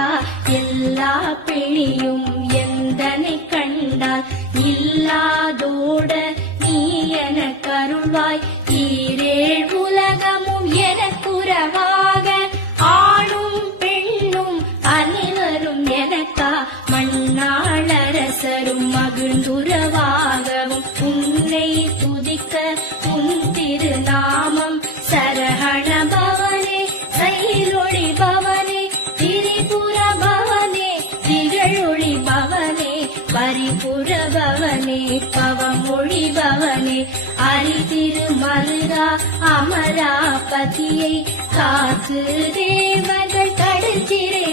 எனக்கா எல்லா பிணியும் எந்தனை கண்டால் இல்லாதோட நீ எனக்கருள்வாய். ஈரேழ் உலகமும் எனக்குறவாக ஆணும் பெண்ணும் அனைவரும் எனக்கா மண்ணாளரசரும் மகிழ்ந்துறவாகவும் உன்னை துதிக்க உன் திருநாமம் சரஹண பவனே சைலொளி பவனே திரிபுர பவனே திகழொளி பவனே பரிபுர பவனே பவமொழி பவனே அரிதிருமருகா அமராபதியை காத்து தேவர்கள் கடற்சிறை